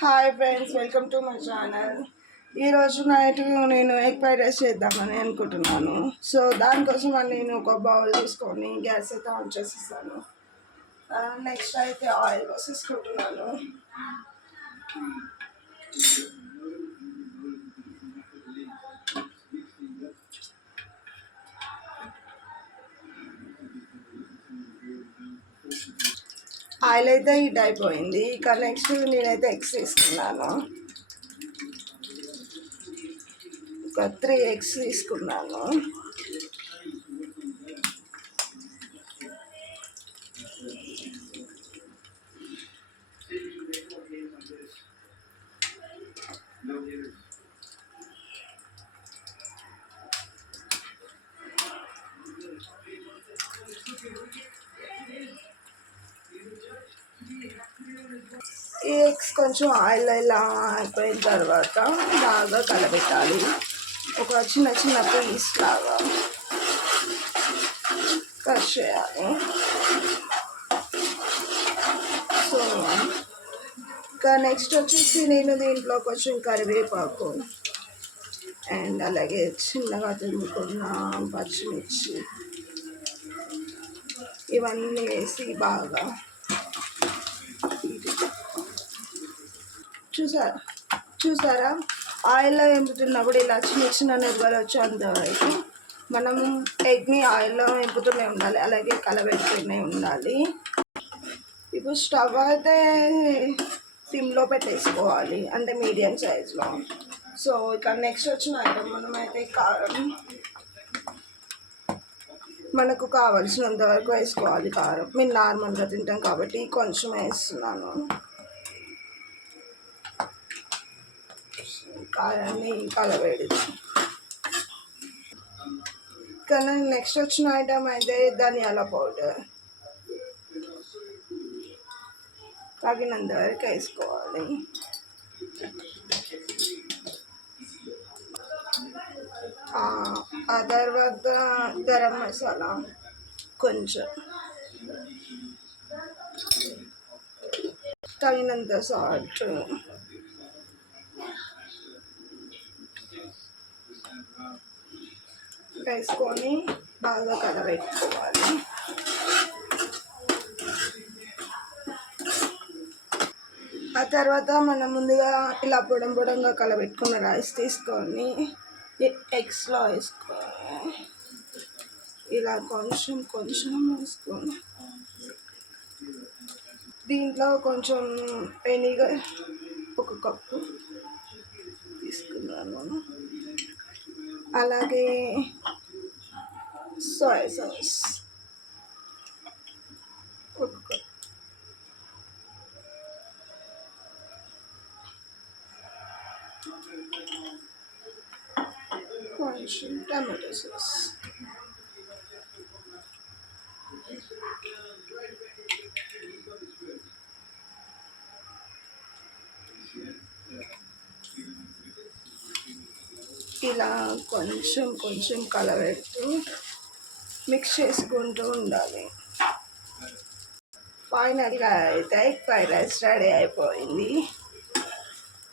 Hi friends, welcome to my channel. ఈరోజు night నేను egg fried rice చేద్దామని అనుకుంటున్నాను. సో దానికోసం నేను ఒక బౌల్ తీసుకొని గ్యాస్ అయితే ఆన్ చేసేసాను. నెక్స్ట్ అయితే ఆయిల్ పోసేసుకుంటున్నాను. ఆయిల్ అయితే హీట్ అయిపోయింది. ఇక నెక్స్ట్ నేనైతే ఎగ్స్ తీసుకున్నాను. ఒక 3 ఎగ్స్ తీసుకున్నాను. ఈ ఎగ్స్ కొంచెం ఆయిల్ ఇలా అయిపోయిన తర్వాత బాగా కలబెట్టాలి. ఒక చిన్న చిన్న పీస్ లాగా కట్ చేయాలి. సో ఇంకా నెక్స్ట్ వచ్చేసి నేను దీంట్లో కొంచెం కరివేపాకు అండ్ అలాగే చిన్నగా తురుముకున్న పచ్చిమిర్చి ఇవన్నీ వేసి బాగా చూసారా ఆయిల్లో ఎంపుతున్నప్పుడు ఇలా చిన్న చిన్న నెబ్బలు వచ్చేంతవరకు మనం ఎగ్ని ఆయిల్లో ఎంపుతూనే ఉండాలి, అలాగే కలబెడుతూనే ఉండాలి. ఇప్పుడు స్టవ్ అయితే సిమ్లో పెట్టేసుకోవాలి, అంటే మీడియం సైజులో. సో ఇక నెక్స్ట్ వచ్చిన ఐటమ్ మనమైతే కారం మనకు కావాల్సినంత వరకు వేసుకోవాలి. కారం మేము నార్మల్గా తింటాం కాబట్టి కొంచెం వేస్తున్నాను. కారాన్ని కలవేడి. కానీ నెక్స్ట్ వచ్చిన ఐటమ్ అయితే ధనియాల పౌడర్ తగినంత వరకు వేసుకోవాలి. ఆ తర్వాత గరం మసాలా కొంచెం, తగినంత సాల్ట్, వేసుకొని బాగా కలబెట్టుకోవాలి. ఆ తర్వాత మనం ముందుగా ఇలా పొడంగా కలబెట్టుకున్న రైస్ తీసుకొని ఎగ్స్లో వేసుకోవాలి. ఇలా కొంచెం కొంచెం వేసుకొని దీంట్లో కొంచెం వెనిగర్ ఒక కప్పు తీసుకున్నాను, అలాగే సోయా సాస్ ఒక కప్పు, కొంచెం టమాటో సాస్, ఇలా కొంచెం కొంచెం కలబెడుతూ మిక్స్ చేసుకుంటూ ఉండాలి. ఫైనల్గా అయితే ఎగ్ ఫ్రైడ్ రైస్ రెడీ అయిపోయింది.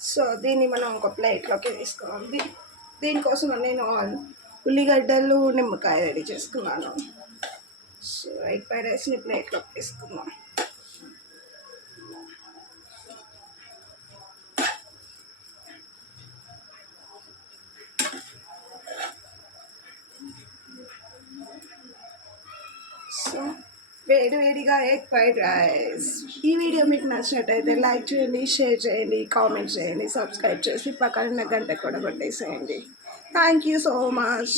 సో దీన్ని మనం ఒక ప్లేట్లోకి తీసుకోవాలి. దీనికోసం నేను ఉల్లిగడ్డలు నిమ్మకాయ రెడీ చేసుకున్నాను. సో ఎగ్ ఫ్రైడ్ రైస్ని ప్లేట్లోకి తీసుకున్నాం. సో వేడిగా ఎగ్ ఫ్రైడ్ రైస్. ఈ వీడియో మీకు నచ్చినట్టయితే లైక్ చేయండి, షేర్ చేయండి, కామెంట్ చేయండి, సబ్స్క్రైబ్ చేసి పక్కన గంట కూడా కొట్టేసేయండి. Thank you so much.